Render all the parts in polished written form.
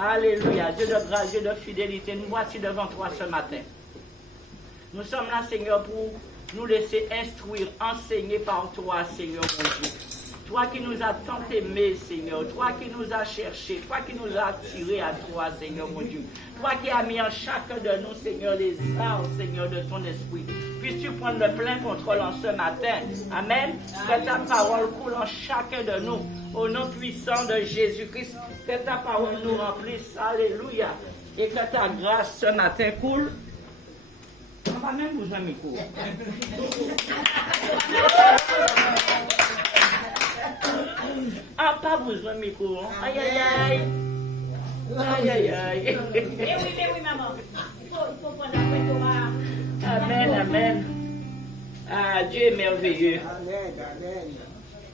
Alléluia. Dieu de grâce, Dieu de fidélité, nous voici devant toi ce matin. Nous sommes là, Seigneur, pour nous laisser instruire, enseigner par toi, Seigneur mon Dieu. Toi qui nous as tant aimés, Seigneur. Toi qui nous as cherchés. Toi qui nous as attirés à toi, Seigneur mon Dieu. Toi qui as mis en chacun de nous, Seigneur, les arts, Seigneur, de ton esprit. Puisses-tu prendre le plein contrôle en ce matin. Amen. Que ta parole coule en chacun de nous. Au nom puissant de Jésus-Christ. Que ta parole nous remplisse. Alléluia. Et que ta grâce ce matin coule. On va même vous un micro. Ah, pas besoin de micro. Aïe, aïe, aïe. Aïe, aïe, aïe. Mais oui, maman. Il faut prendre la photo. Amen, amen. Ah, Dieu est merveilleux. Amen, amen.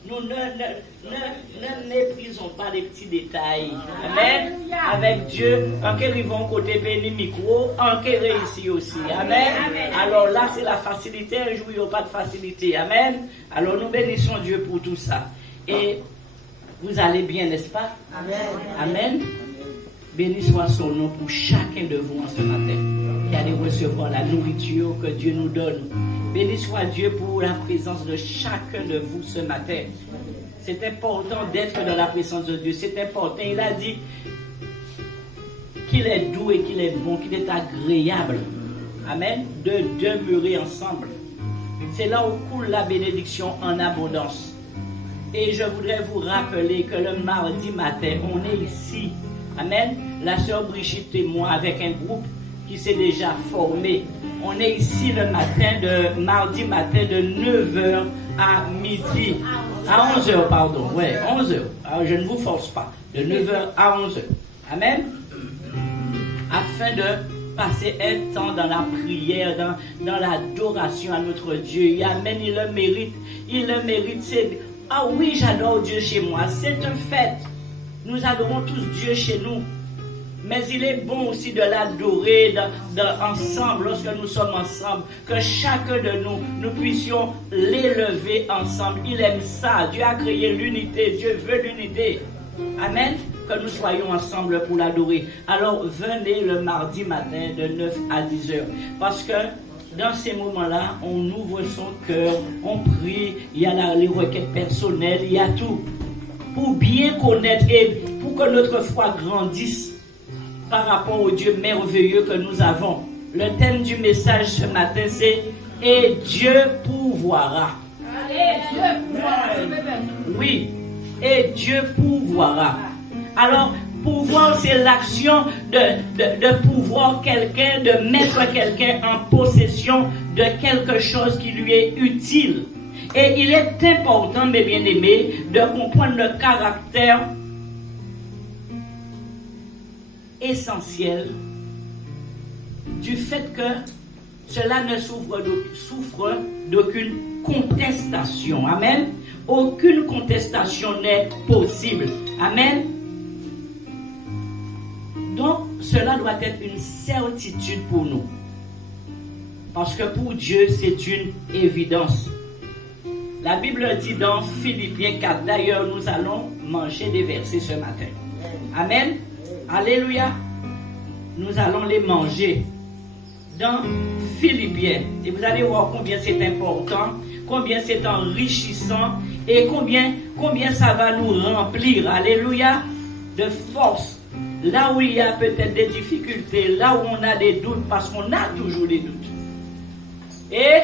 Nous ne méprisons pas les petits détails. Amen. Avec Dieu, en quel ils vont côté béni micro, en quel réussit aussi. Amen. Alors là, c'est la facilité. Un jour, il n'y a pas de facilité. Amen. Alors nous bénissons Dieu pour tout ça. Et vous allez bien, n'est-ce pas? Amen. Amen. Béni soit son nom pour chacun de vous en ce matin qui allez recevoir la nourriture que Dieu nous donne. Béni soit Dieu pour la présence de chacun de vous ce matin. C'est important d'être dans la présence de Dieu. C'est important. Il a dit qu'il est doux et qu'il est bon, qu'il est agréable. Amen. De demeurer ensemble. C'est là où coule la bénédiction en abondance. Et je voudrais vous rappeler que le mardi matin, on est ici. Amen. La sœur Brigitte et moi avec un groupe qui s'est déjà formé. On est ici le matin de mardi matin de 9h à midi. À 11h, pardon. Ouais, 11h. Alors, je ne vous force pas. De 9h à 11h. Amen. Afin de passer un temps dans la prière, dans l'adoration à notre Dieu. Et amen, il le mérite. Il le mérite. C'est, ah oui, j'adore Dieu chez moi. C'est un fait. Nous adorons tous Dieu chez nous. Mais il est bon aussi de l'adorer ensemble, lorsque nous sommes ensemble, que chacun de nous puissions l'élever ensemble. Il aime ça. Dieu a créé l'unité. Dieu veut l'unité. Amen. Que nous soyons ensemble pour l'adorer. Alors, venez le mardi matin de 9 à 10 heures. Parce que dans ces moments-là, on ouvre son cœur, on prie, il y a les requêtes personnelles, il y a tout. Pour bien connaître et pour que notre foi grandisse par rapport au Dieu merveilleux que nous avons. Le thème du message ce matin, c'est « Et Dieu pourvoira ». Oui, et Dieu pourvoira. Alors, pouvoir, c'est l'action de pouvoir quelqu'un, de mettre quelqu'un en possession de quelque chose qui lui est utile. Et il est important, mes bien-aimés, de comprendre le caractère essentiel du fait que cela ne souffre d'aucune contestation. Amen. Aucune contestation n'est possible. Amen. Donc, cela doit être une certitude pour nous. Parce que pour Dieu, c'est une évidence. La Bible dit dans Philippiens 4, d'ailleurs, nous allons manger des versets ce matin. Amen. Alléluia. Nous allons les manger dans Philippiens. Et vous allez voir combien c'est important, combien c'est enrichissant et combien ça va nous remplir. Alléluia. De force. Là où il y a peut-être des difficultés, là où on a des doutes, parce qu'on a toujours des doutes. Et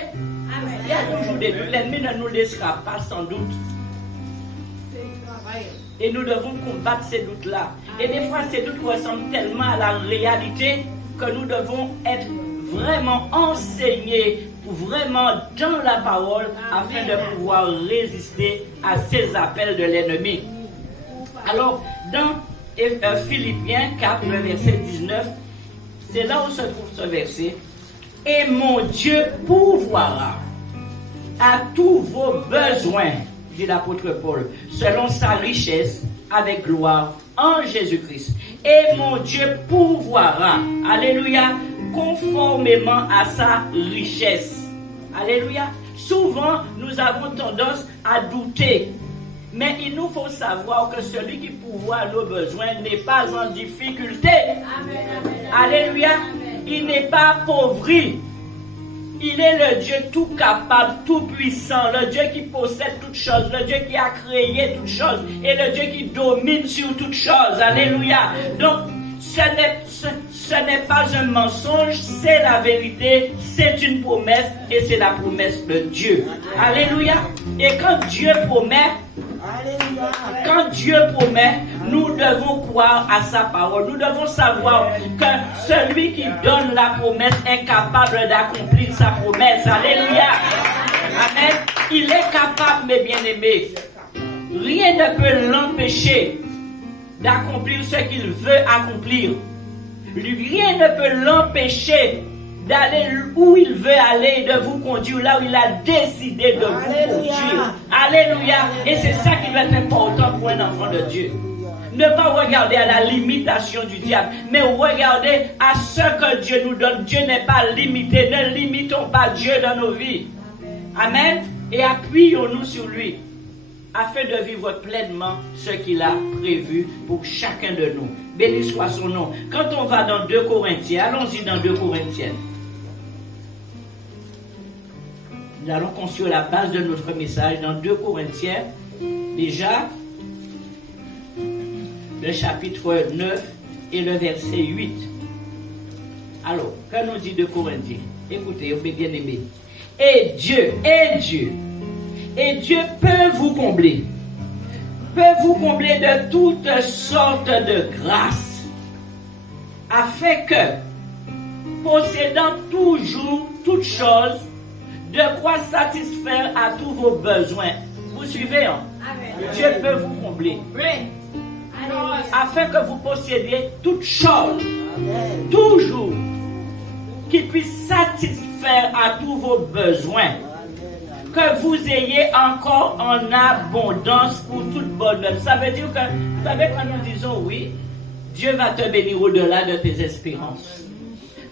il y a toujours des doutes. L'ennemi ne nous laissera pas sans doute. Et nous devons combattre ces doutes-là. Et des fois, ces doutes ressemblent tellement à la réalité que nous devons être vraiment enseignés, vraiment dans la parole, afin de pouvoir résister à ces appels de l'ennemi. Alors, dans Philippiens 4, le verset 19, c'est là où se trouve ce verset. Et mon Dieu pourvoira à tous vos besoins, dit l'apôtre Paul, selon sa richesse avec gloire en Jésus-Christ. Et mon Dieu pourvoira, alléluia, conformément à sa richesse. Alléluia. Souvent, nous avons tendance à douter. Mais il nous faut savoir que celui qui pourvoit nos besoins n'est pas en difficulté. Amen, amen, Alléluia. amen. Il n'est pas appauvri. Il est le Dieu tout capable, tout puissant, le Dieu qui possède toutes choses, le Dieu qui a créé toutes choses et le Dieu qui domine sur toutes choses. Alléluia. Donc, ce n'est pas un mensonge, c'est la vérité, c'est une promesse et c'est la promesse de Dieu. Alléluia. Et quand Dieu promet, nous devons croire à sa parole. Nous devons savoir que celui qui donne la promesse est capable d'accomplir sa promesse. Alléluia. Amen. Il est capable, mes bien-aimés. Rien ne peut l'empêcher d'accomplir ce qu'il veut accomplir. Rien ne peut l'empêcher d'aller où il veut aller, de vous conduire là où il a décidé de vous conduire. Alléluia. Et c'est ça qui va être important pour un enfant de Dieu. Ne pas regarder à la limitation du diable, mais regarder à ce que Dieu nous donne. Dieu n'est pas limité. Ne limitons pas Dieu dans nos vies. Amen. Et appuyons-nous sur lui, afin de vivre pleinement ce qu'il a prévu pour chacun de nous. Béni soit son nom. Quand on va dans 2 Corinthiens, allons-y dans 2 Corinthiens. Nous allons construire la base de notre message dans 2 Corinthiens, déjà, le chapitre 9 et le verset 8. Alors, que nous dit 2 Corinthiens? Écoutez, bien aimé. Et Dieu peut vous combler de toutes sortes de grâces, afin que, possédant toujours toutes choses, de quoi satisfaire à tous vos besoins. Vous suivez, hein? Amen. Dieu peut vous combler. Oui. Afin que vous possédiez toutes choses, toujours, qui puisse satisfaire à tous vos besoins. Que vous ayez encore en abondance pour toute bonne œuvre. Ça veut dire que, vous savez, quand nous disons oui, Dieu va te bénir au-delà de tes espérances.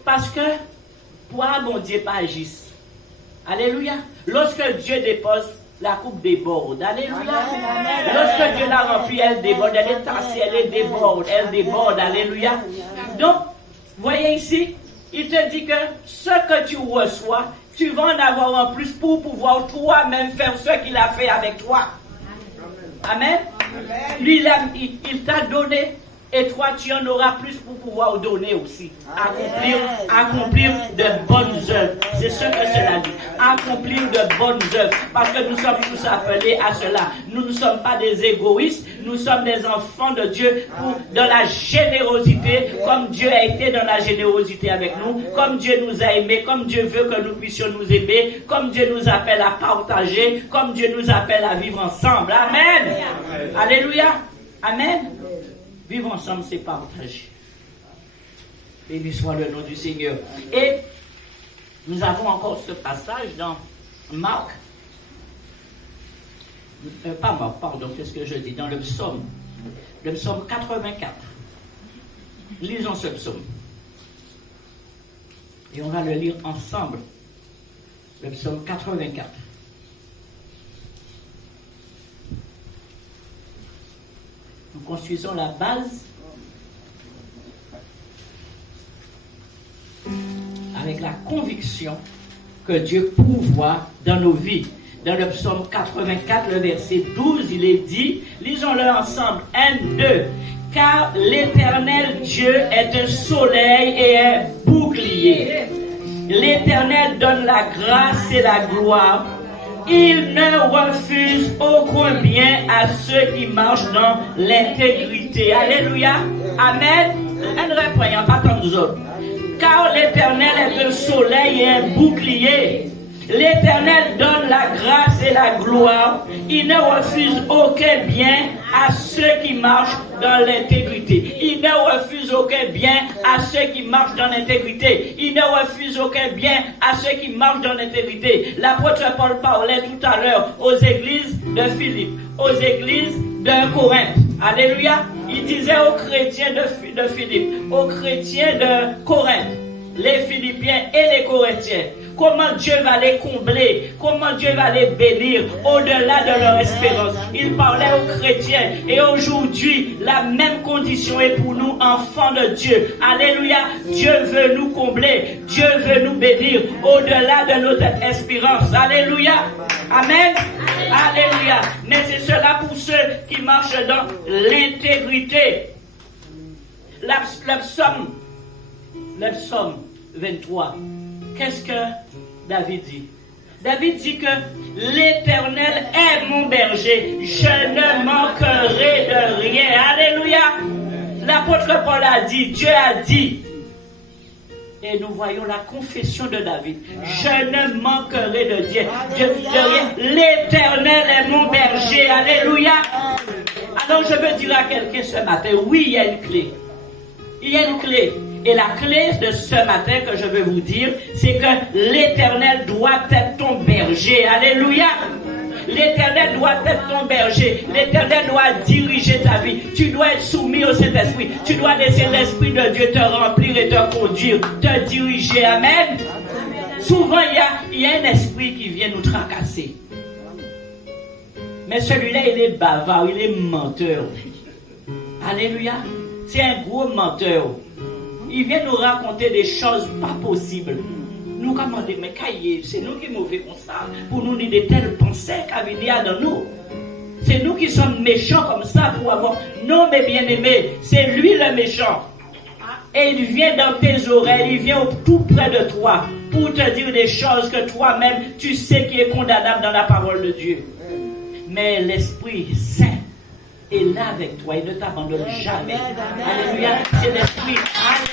Parce que, toi, mon Dieu, pas agisse. Alléluia. Lorsque Dieu dépose, la coupe déborde. Alléluia. Lorsque Dieu la remplit, elle déborde. Elle est tassée, elle déborde. Alléluia. Donc, voyez ici, il te dit que ce que tu reçois, tu vas en avoir en plus pour pouvoir toi-même faire ce qu'il a fait avec toi. Amen. Lui, il t'a donné. Et toi, tu en auras plus pour pouvoir donner aussi. Accomplir de bonnes œuvres. C'est ce que cela dit. Accomplir de bonnes œuvres. Parce que nous sommes tous appelés à cela. Nous ne sommes pas des égoïstes. Nous sommes des enfants de Dieu dans la générosité, comme Dieu a été dans la générosité avec nous, comme Dieu nous a aimés, comme Dieu veut que nous puissions nous aimer, comme Dieu nous appelle à partager, comme Dieu nous appelle à vivre ensemble. Amen. Alléluia. Amen. Vivre ensemble, c'est partager. Béni soit le nom du Seigneur. Et nous avons encore ce passage dans Marc. Pas Marc, pardon, qu'est-ce que je dis? Dans le psaume 84. Lisons ce psaume. Et on va le lire ensemble. Le psaume 84. Nous construisons la base avec la conviction que Dieu pourvoit dans nos vies. Dans le psaume 84, le verset 12, il est dit, lisons-le ensemble, 1, 2, car l'Éternel Dieu est un soleil et un bouclier. L'Éternel donne la grâce et la gloire. Il ne refuse aucun bien à ceux qui marchent dans l'intégrité. Alléluia. Amen. Un reprenons, pas comme nous autres. Car l'Éternel est un soleil et un bouclier. L'Éternel donne la grâce et la gloire. Il ne refuse aucun bien à ceux qui marchent dans l'intégrité. Il ne refuse aucun bien à ceux qui marchent dans l'intégrité. Il ne refuse aucun bien à ceux qui marchent dans l'intégrité. L'apôtre Paul parlait tout à l'heure aux églises de Philippe, aux églises de Corinthe. Alléluia. Il disait aux chrétiens de Philippe, aux chrétiens de Corinthe, les Philippiens et les Corinthiens. Comment Dieu va les combler, comment Dieu va les bénir au-delà de leur espérance. Il parlait aux chrétiens et aujourd'hui, la même condition est pour nous, enfants de Dieu. Alléluia, Dieu veut nous combler, Dieu veut nous bénir au-delà de notre espérance. Alléluia, amen. Alléluia, mais c'est cela pour ceux qui marchent dans l'intégrité. Le psaume 23. Qu'est-ce que David dit? David dit que l'Éternel est mon berger, je ne manquerai de rien. Alléluia. L'apôtre Paul a dit, Dieu a dit. Et nous voyons la confession de David. Je ne manquerai de Dieu. L'Éternel est mon berger. Alléluia. Alors je veux dire à quelqu'un ce matin, oui, il y a une clé. Il y a une clé. Et la clé de ce matin que je veux vous dire, c'est que l'Éternel doit être ton berger. Alléluia. L'Éternel doit être ton berger. L'Éternel doit diriger ta vie. Tu dois être soumis au Saint-Esprit. Tu dois laisser l'Esprit de Dieu te remplir et te conduire, te diriger. Amen. Souvent, il y a un esprit qui vient nous tracasser. Mais celui-là, il est bavard, il est menteur. Alléluia. C'est un gros menteur. Il vient nous raconter des choses pas possibles. Nous commandons, mais c'est nous qui sommes mauvais comme ça. Pour nous dire de telles pensées qu'il y a dans nous. C'est nous qui sommes méchants comme ça pour avoir. Non, mes bien-aimés, c'est lui le méchant. Et il vient dans tes oreilles, il vient tout près de toi pour te dire des choses que toi-même, tu sais qui est condamnable dans la parole de Dieu. Mais l'Esprit Saint est là avec toi, il ne t'abandonne jamais. Alléluia, c'est l'Esprit,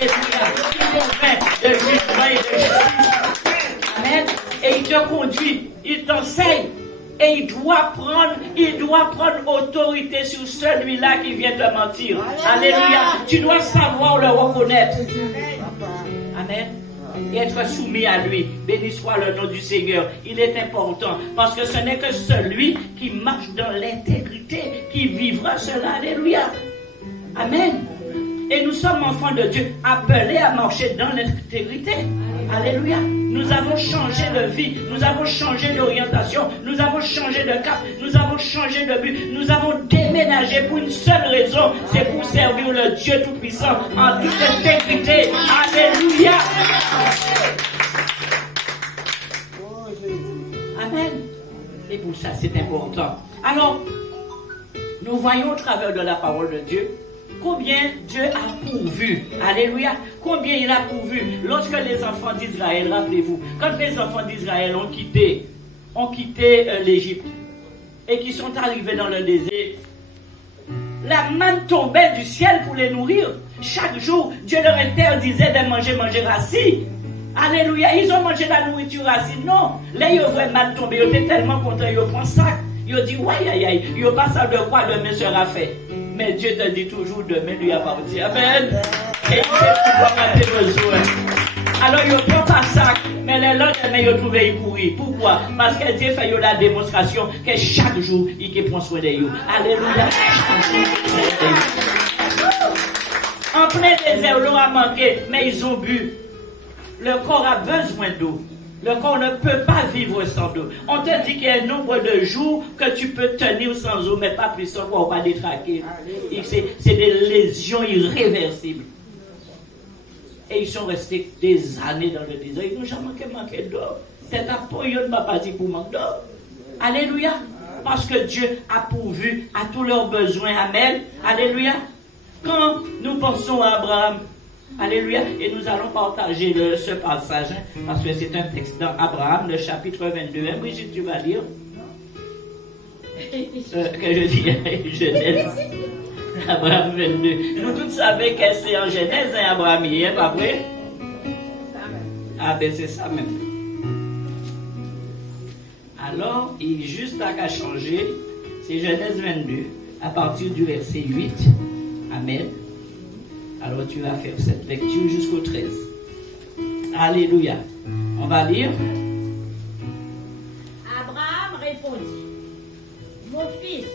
alléluia, qui convainc de jugement et de justice. Amen. Et il te conduit, il t'enseigne. Et il doit prendre autorité sur celui-là qui vient te mentir. Alléluia. Tu dois savoir le reconnaître. Amen. Et être soumis à lui. Béni soit le nom du Seigneur. Il est important. Parce que ce n'est que celui qui marche dans l'intégrité qui vivra cela. Alléluia. Amen. Et nous sommes enfants de Dieu, appelés à marcher dans l'intégrité. Alléluia. Nous avons changé de vie, nous avons changé d'orientation, nous avons changé de cap, nous avons changé de but, nous avons déménagé pour une seule raison, c'est pour servir le Dieu Tout-Puissant en toute intégrité. Alléluia. Amen. Et pour ça, c'est important. Alors, nous voyons au travers de la parole de Dieu combien Dieu a pourvu. Alléluia. Combien il a pourvu. Lorsque les enfants d'Israël, rappelez-vous, quand les enfants d'Israël ont quitté l'Égypte et qui sont arrivés dans le désert, la manne tombait du ciel pour les nourrir. Chaque jour, Dieu leur interdisait de manger rassis. Alléluia. Ils ont mangé la nourriture rassis. Non. Là, ils ont vu manne tomber. Ils étaient tellement contents. Ils ont pris un sac. Ils ont dit, ouais, aïe, aïe. Ils n'ont pas ça de quoi demain sera fait. Mais Dieu te dit toujours demain lui appartient. Amen. Et il fait pouvoir à tes besoins. Alors il ne prend pas ça, mais les lendemain il trouve il courir. Pourquoi? Parce que Dieu fait la démonstration que chaque jour il prend soin de vous. Alléluia. En plein désert, l'eau a manqué, mais ils ont bu. Le corps a besoin d'eau. Le corps ne peut pas vivre sans eau. On te dit qu'il y a un nombre de jours que tu peux tenir sans eau, mais pas plus encore, pas détraquer. C'est des lésions irréversibles. Et ils sont restés des années dans le désert. Ils n'ont jamais manqué d'eau. C'est un polio de ma partie pour manquer d'eau. Alléluia. Parce que Dieu a pourvu à tous leurs besoins. Amen. Alléluia. Quand nous pensons à Abraham, alléluia, et nous allons partager ce passage, parce que c'est un texte dans Abraham, le chapitre 22. Hein, Brigitte, tu vas lire que je dis Genèse. Abraham 22. Nous tous savons que c'est en Genèse, hein, Abraham, hier, pas vrai? Ah ben c'est ça même. Alors, il est juste là qu'à changer, c'est Genèse 22, à partir du verset 8. Amen. Alors tu vas faire cette lecture jusqu'au 13. Alléluia. On va lire. Abraham répondit, mon fils,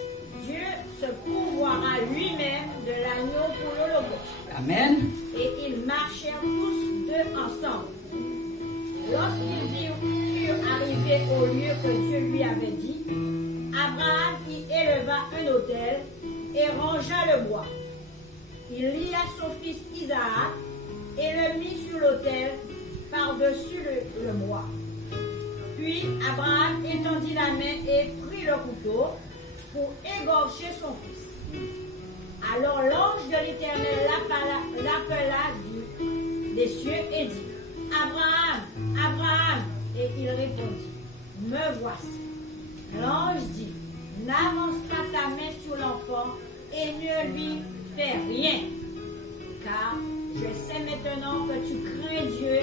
Dieu se pourvoira lui-même de l'agneau pour l'holocauste. Amen. Et ils marchèrent tous deux ensemble. Lorsqu'ils furent arrivés au lieu que Dieu lui avait dit, Abraham y éleva un autel et rangea le bois. Il lia son fils Isaac et le mit sur l'autel par-dessus le bois. Puis Abraham étendit la main et prit le couteau pour égorger son fils. Alors l'ange de l'Éternel l'appela des cieux et dit, Abraham, Abraham, et il répondit, me voici. L'ange dit, n'avance pas ta main sur l'enfant et ne lui fais rien, car je sais maintenant que tu crains Dieu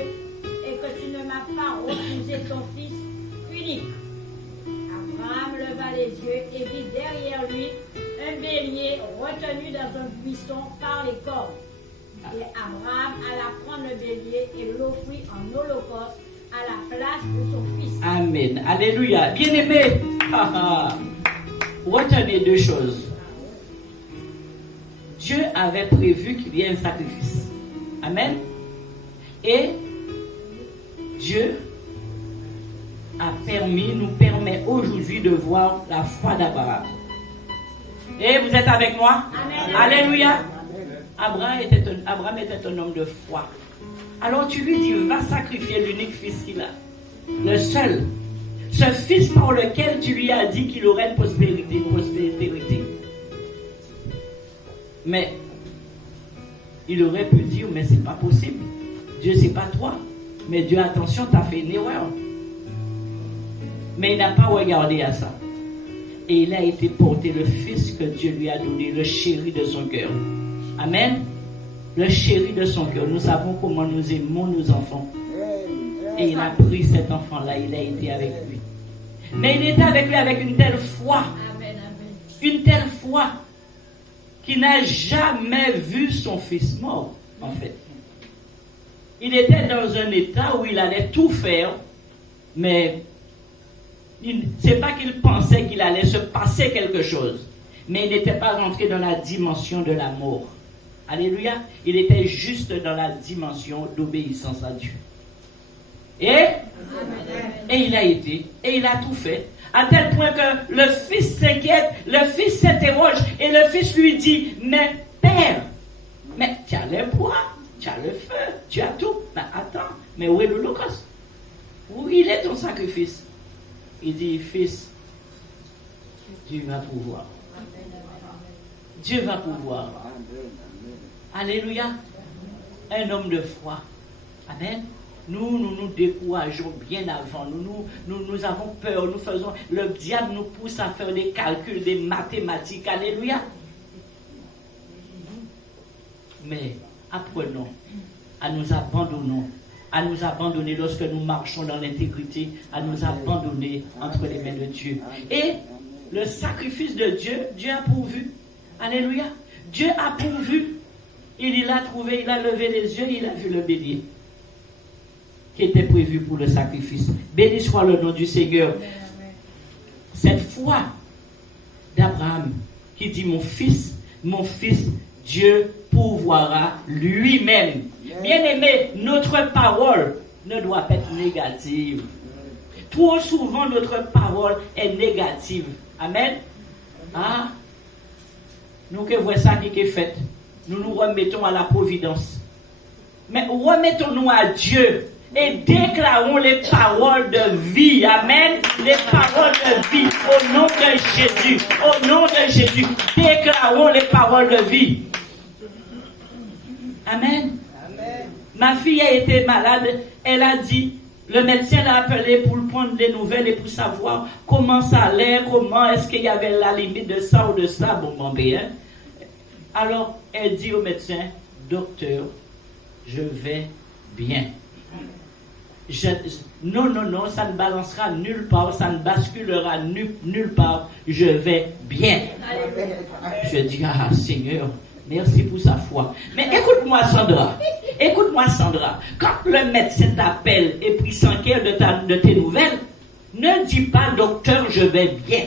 et que tu ne m'as pas refusé ton fils unique. Abraham leva les yeux et vit derrière lui un bélier retenu dans un buisson par les cornes. Et Abraham alla prendre le bélier et l'offrit en holocauste à la place de son fils. Amen. Alléluia. Bien-aimés, retenez deux choses. Dieu avait prévu qu'il y ait un sacrifice. Amen. Et Dieu nous permet aujourd'hui de voir la foi d'Abraham. Et vous êtes avec moi? Amen. Alléluia. Abraham était un homme de foi. Alors tu lui dis, va sacrifier l'unique fils qu'il a. Le seul. Ce fils par lequel tu lui as dit qu'il aurait une prospérité. Mais il aurait pu dire, mais c'est pas possible. Dieu, c'est pas toi. Mais Dieu, attention, t'as fait une erreur. Mais il n'a pas regardé à ça. Et il a été porté le fils que Dieu lui a donné, le chéri de son cœur. Amen. Le chéri de son cœur. Nous savons comment nous aimons nos enfants. Et il a pris cet enfant-là, il a été avec lui. Mais il était avec lui avec une telle foi. Une telle foi qu'il n'a jamais vu son fils mort, en fait. Il était dans un état où il allait tout faire, mais c'est pas qu'il pensait qu'il allait se passer quelque chose, mais il n'était pas rentré dans la dimension de la mort. Alléluia. Il était juste dans la dimension d'obéissance à Dieu. Et il a été, et il a tout fait, à tel point que le fils s'inquiète, le fils s'interroge, et le fils lui dit, mais père, mais tu as les bois, tu as le feu, tu as tout, mais attends, mais où est l'holocauste? Où il est ton sacrifice? Il dit, fils, Dieu va pouvoir. Dieu va pouvoir. Alléluia. Un homme de foi. Amen. Nous décourageons bien avant. Nous avons peur. Le diable nous pousse à faire des calculs, des mathématiques. Alléluia. Mais apprenons à nous abandonner lorsque nous marchons dans l'intégrité, à nous abandonner entre les mains de Dieu. Et le sacrifice de Dieu, Dieu a pourvu. Alléluia. Dieu a pourvu. Il l'a trouvé, il a levé les yeux, il a vu le bélier qui était prévu pour le sacrifice. Béni soit le nom du Seigneur. Cette foi d'Abraham qui dit, mon fils, Dieu pourvoira lui-même. Bien-aimé, notre parole ne doit pas être négative. Trop souvent, notre parole est négative. Amen. Ah, nous que voyons ça qui est fait, nous nous remettons à la providence. Mais remettons-nous à Dieu et déclarons les paroles de vie. Amen. Les paroles de vie au nom de Jésus. Au nom de Jésus. Déclarons les paroles de vie. Amen. Ma fille a été malade. Elle a dit, le médecin l'a appelé pour prendre des nouvelles et pour savoir comment ça allait, comment est-ce qu'il y avait la limite de ça ou de ça. Bon, bien. Alors, elle dit au médecin, docteur, je vais bien. Non, ça ne balancera nulle part, ça ne basculera nulle part. Je vais bien. Je dis, ah Seigneur, merci pour sa foi. Mais écoute-moi Sandra, quand le médecin t'appelle et puis s'inquiète de tes nouvelles, ne dis pas docteur, je vais bien.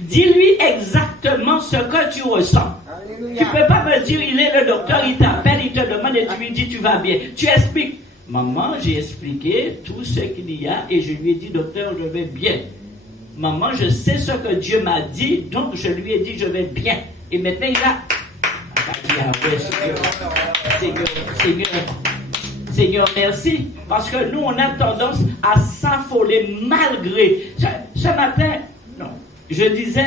Dis-lui exactement ce que tu ressens. Tu ne peux pas me dire, il est le docteur, il t'appelle, il te demande et tu lui dis, tu vas bien. Tu expliques. Maman, j'ai expliqué tout ce qu'il y a et je lui ai dit, docteur, je vais bien. Maman, je sais ce que Dieu m'a dit, donc je lui ai dit, je vais bien. Et maintenant, il a dit, ah ouais, Seigneur, merci. Parce que nous, on a tendance à s'affoler malgré. Ce matin, non, je disais,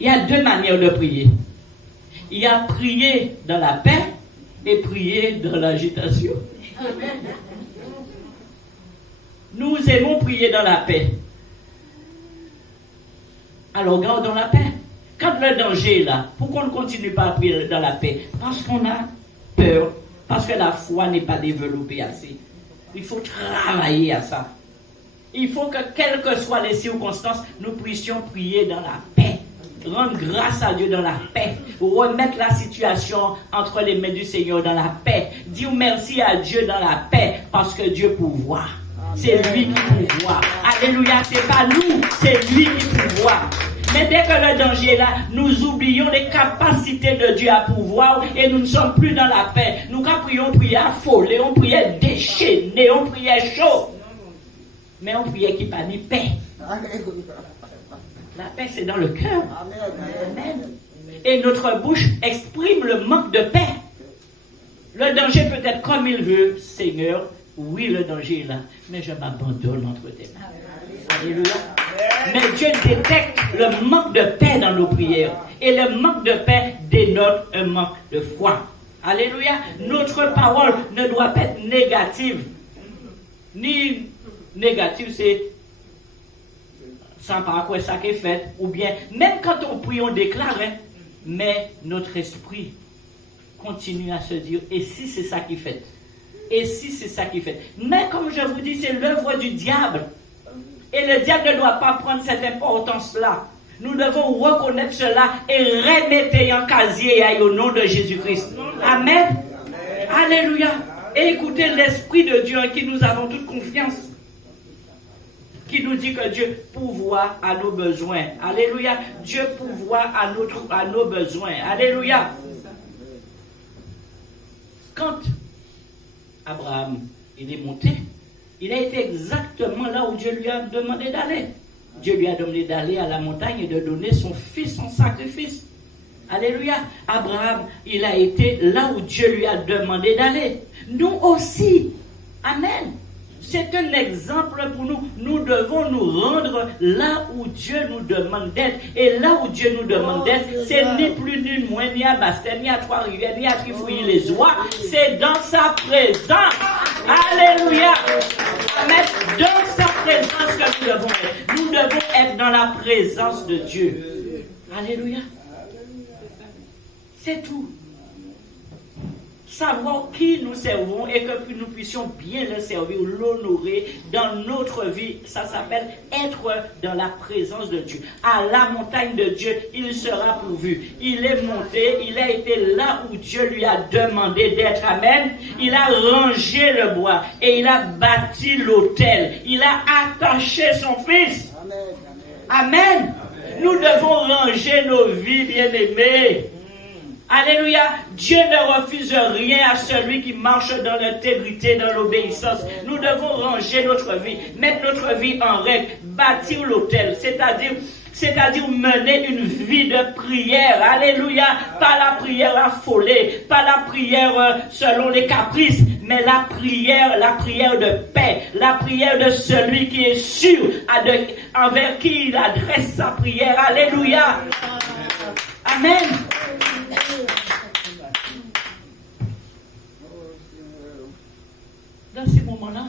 il y a deux manières de prier. Il y a prier dans la paix et prier dans l'agitation. Nous aimons prier dans la paix. Alors gardons la paix. Quand le danger est là, pourquoi on ne continue pas à prier dans la paix? Parce qu'on a peur, parce que la foi n'est pas développée assez. Il faut travailler à ça. Il faut que, quelles que soient les circonstances, nous puissions prier dans la paix. Rendre grâce à Dieu dans la paix. Remettre la situation entre les mains du Seigneur dans la paix. Dire merci à Dieu dans la paix, parce que Dieu pourvoit. C'est lui qui pourvoit. Alléluia, c'est pas nous, c'est lui qui pourvoit. Mais dès que le danger est là, nous oublions les capacités de Dieu à pouvoir et nous ne sommes plus dans la paix. Nous quand prions, on priait affolé, on priait déchaîné, on priait chaud. Mais on priait qu'il n'y ait pas ni paix. La paix, c'est dans le cœur. Amen. Et notre bouche exprime le manque de paix. Le danger peut être comme il veut. Seigneur, oui, le danger est là, mais je m'abandonne entre tes mains. Alléluia. Mais Dieu détecte le manque de paix dans nos prières. Et le manque de paix dénote un manque de foi. Alléluia. Notre parole ne doit pas être négative. Ni négative, c'est sans par quoi ça qui est fait. Ou bien, même quand on prie, on déclare, hein, mais notre esprit continue à se dire, et si c'est ça qui fait? Et si c'est ça qui fait? Mais comme je vous dis, c'est l'œuvre du diable. Et le diable ne doit pas prendre cette importance-là. Nous devons reconnaître cela et remettre en casier au nom de Jésus-Christ. Amen. Alléluia. Et écoutez l'Esprit de Dieu en qui nous avons toute confiance. Qui nous dit que Dieu pourvoit à nos besoins. Alléluia. Dieu pourvoit à nos besoins. Alléluia. Quand Abraham, il est monté, il a été exactement là où Dieu lui a demandé d'aller. Dieu lui a demandé d'aller à la montagne et de donner son fils en sacrifice. Alléluia. Abraham, il a été là où Dieu lui a demandé d'aller. Nous aussi. Amen. C'est un exemple pour nous. Nous devons nous rendre là où Dieu nous demande d'être. Et là où Dieu nous demande d'être, c'est ni plus ni moins, ni à Bastel, ni à Trois-Rivières, ni à Trifouilly-les-Oies. C'est dans sa présence. Alléluia. Amen. Dans sa présence que nous devons être. Nous devons être dans la présence de Dieu. Alléluia. C'est tout. Savoir qui nous servons et que nous puissions bien le servir, l'honorer dans notre vie, ça s'appelle être dans la présence de Dieu. À la montagne de Dieu, il sera pourvu. Il est monté, il a été là où Dieu lui a demandé d'être. Amen. Il a rangé le bois et il a bâti l'autel. Il a attaché son fils. Amen. Nous devons ranger nos vies, bien-aimés. Alléluia. Dieu ne refuse rien à celui qui marche dans l'intégrité, dans l'obéissance. Nous devons ranger notre vie, mettre notre vie en règle, bâtir l'autel, c'est-à-dire mener une vie de prière. Alléluia. Pas la prière affolée, pas la prière selon les caprices, mais la prière de paix, la prière de celui qui est sûr envers qui il adresse sa prière. Alléluia. Amen. Dans ces moments-là,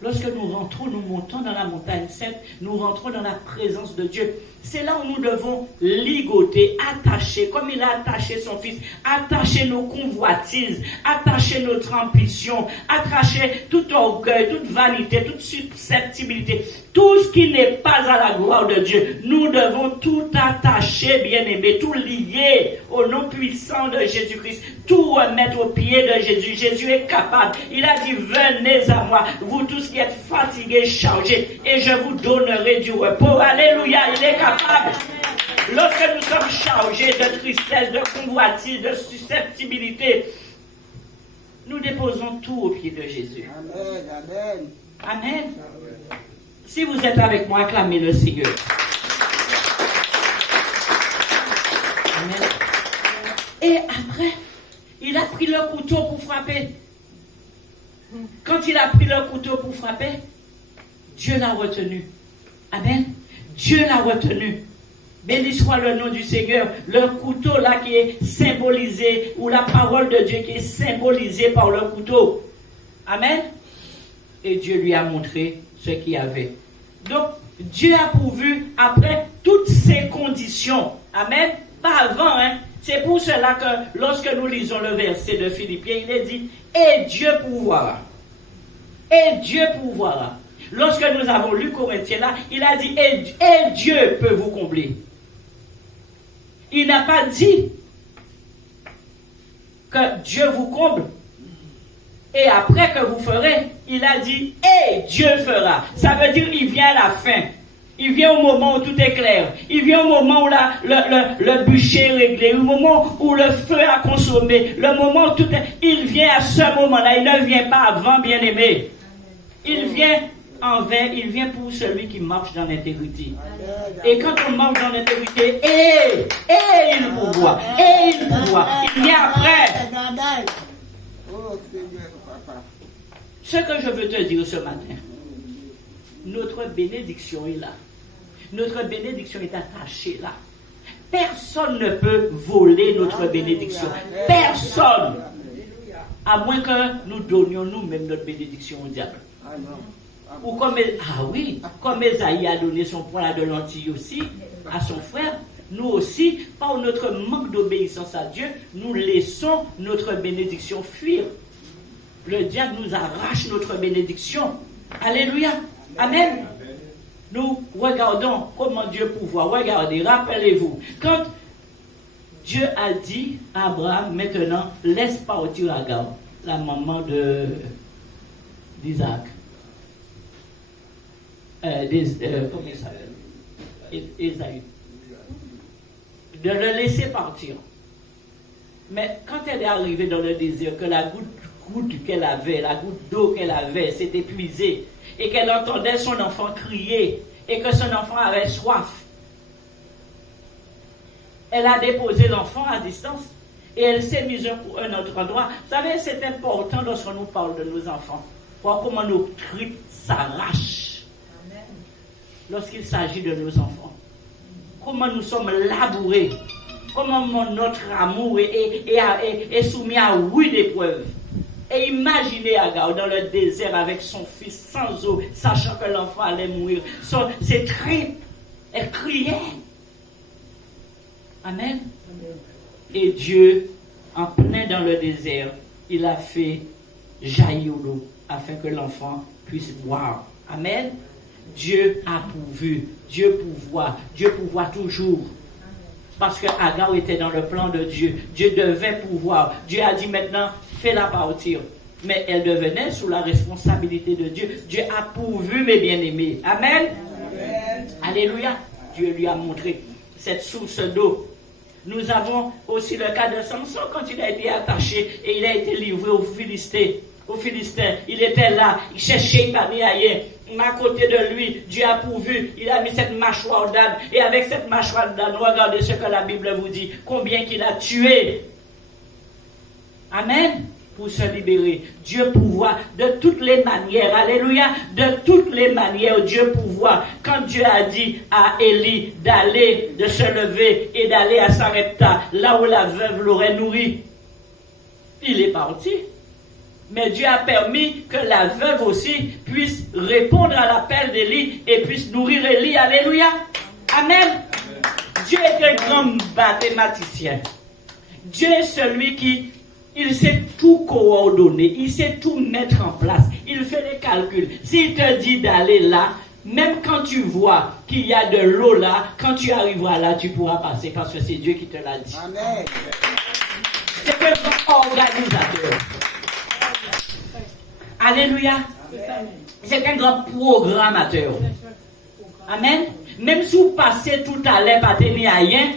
lorsque nous rentrons, nous montons dans la montagne sainte, nous rentrons dans la présence de Dieu. C'est là où nous devons ligoter, attacher, comme il a attaché son fils, attacher nos convoitises, attacher notre ambition, attacher tout orgueil, toute vanité, toute susceptibilité, tout ce qui n'est pas à la gloire de Dieu. Nous devons tout attacher, bien-aimés, tout lier au nom puissant de Jésus-Christ, tout remettre aux pieds de Jésus. Jésus est capable. Il a dit, venez à moi, vous tous qui êtes fatigués, chargés, et je vous donnerai du repos. Alléluia, il est capable. lorsque nous sommes chargés de tristesse, de convoitise, de susceptibilité, nous déposons tout au pied de Jésus. Amen, amen. Amen. Si vous êtes avec moi, acclamez le Seigneur. Amen. Et après, il a pris le couteau pour frapper. Quand il a pris le couteau pour frapper, Dieu l'a retenu. Amen. Dieu l'a retenu. Béni soit le nom du Seigneur. Le couteau là qui est symbolisé, ou la parole de Dieu qui est symbolisée par le couteau. Amen. Et Dieu lui a montré ce qu'il y avait. Donc, Dieu a pourvu après toutes ces conditions. Amen. Pas avant, hein. C'est pour cela que lorsque nous lisons le verset de Philippiens, il est dit, et Dieu pourvoira. Et Dieu pourvoira. Lorsque nous avons lu Corinthiens là, il a dit, et Dieu peut vous combler. Il n'a pas dit que Dieu vous comble. Et après que vous ferez, il a dit, et Dieu fera. Ça veut dire, il vient à la fin. Il vient au moment où tout est clair. Il vient au moment où le bûcher est réglé. Au moment où le feu a consommé. Le moment où tout est... Il vient à ce moment-là. Il ne vient pas avant, bien-aimé. Il vient il vient pour celui qui marche dans l'intégrité. Et quand on marche dans l'intégrité, il pourvoit. Il pourvoit. Il vient après. Ce que je veux te dire ce matin, notre bénédiction est là. Notre bénédiction est attachée là. Personne ne peut voler notre bénédiction. Personne. À moins que nous donnions nous-mêmes notre bénédiction au diable. Ou comme Esaïe a donné son poil de lentilles aussi à son frère, nous aussi, par notre manque d'obéissance à Dieu, nous laissons notre bénédiction fuir. Le diable nous arrache notre bénédiction. Alléluia. Amen. Nous regardons comment Dieu pourvoit. Regardez, rappelez-vous, quand Dieu a dit à Abraham, maintenant, laisse partir Agar, la maman d'Isaac. Comment il s'appelle? Esaü. De le laisser partir. Mais quand elle est arrivée dans le désert, que la goutte qu'elle avait, la goutte d'eau qu'elle avait s'est épuisée, et qu'elle entendait son enfant crier, et que son enfant avait soif, elle a déposé l'enfant à distance, et elle s'est mise pour un autre endroit. Vous savez, c'est important lorsqu'on nous parle de nos enfants, voir comment nos tripes s'arrachent lorsqu'il s'agit de nos enfants. Comment nous sommes labourés, comment notre amour est soumis à rude épreuve. Et imaginez Agar dans le désert avec son fils sans eau, sachant que l'enfant allait mourir. Ses tripes, elle criait. Amen. Et Dieu, en plein dans le désert, il a fait jaillir l'eau afin que l'enfant puisse boire. Amen. Dieu a pourvu, Dieu pourvoit toujours. Parce que Agar était dans le plan de Dieu. Dieu devait pouvoir. Dieu a dit maintenant, fais-la partir. Mais elle devenait sous la responsabilité de Dieu. Dieu a pourvu, mes bien-aimés. Amen. Amen. Alléluia. Dieu lui a montré cette source d'eau. Nous avons aussi le cas de Samson quand il a été attaché et il a été livré aux Philistins. Il était là, il cherchait, il parlait ailleurs. À côté de lui, Dieu a pourvu, il a mis cette mâchoire d'âne, et avec cette mâchoire d'âne, regardez ce que la Bible vous dit, combien qu'il a tué. Amen. Pour se libérer. Dieu pourvoit de toutes les manières. Alléluia. De toutes les manières, Dieu pourvoit. Quand Dieu a dit à Élie d'aller, de se lever et d'aller à Sarepta, là où la veuve l'aurait nourri, il est parti. Mais Dieu a permis que la veuve aussi puisse répondre à l'appel d'Élie et puisse nourrir Élie. Alléluia. Amen. Amen. Dieu est un grand mathématicien. Dieu est celui qui, il sait tout coordonner, il sait tout mettre en place, il fait les calculs. S'il te dit d'aller là, même quand tu vois qu'il y a de l'eau là, quand tu arriveras là, tu pourras passer parce que c'est Dieu qui te l'a dit. Amen. C'est un grand organisateur. Alléluia. C'est un grand programmateur. Amen. Même si vous passez tout à l'heure, pas tenir à rien,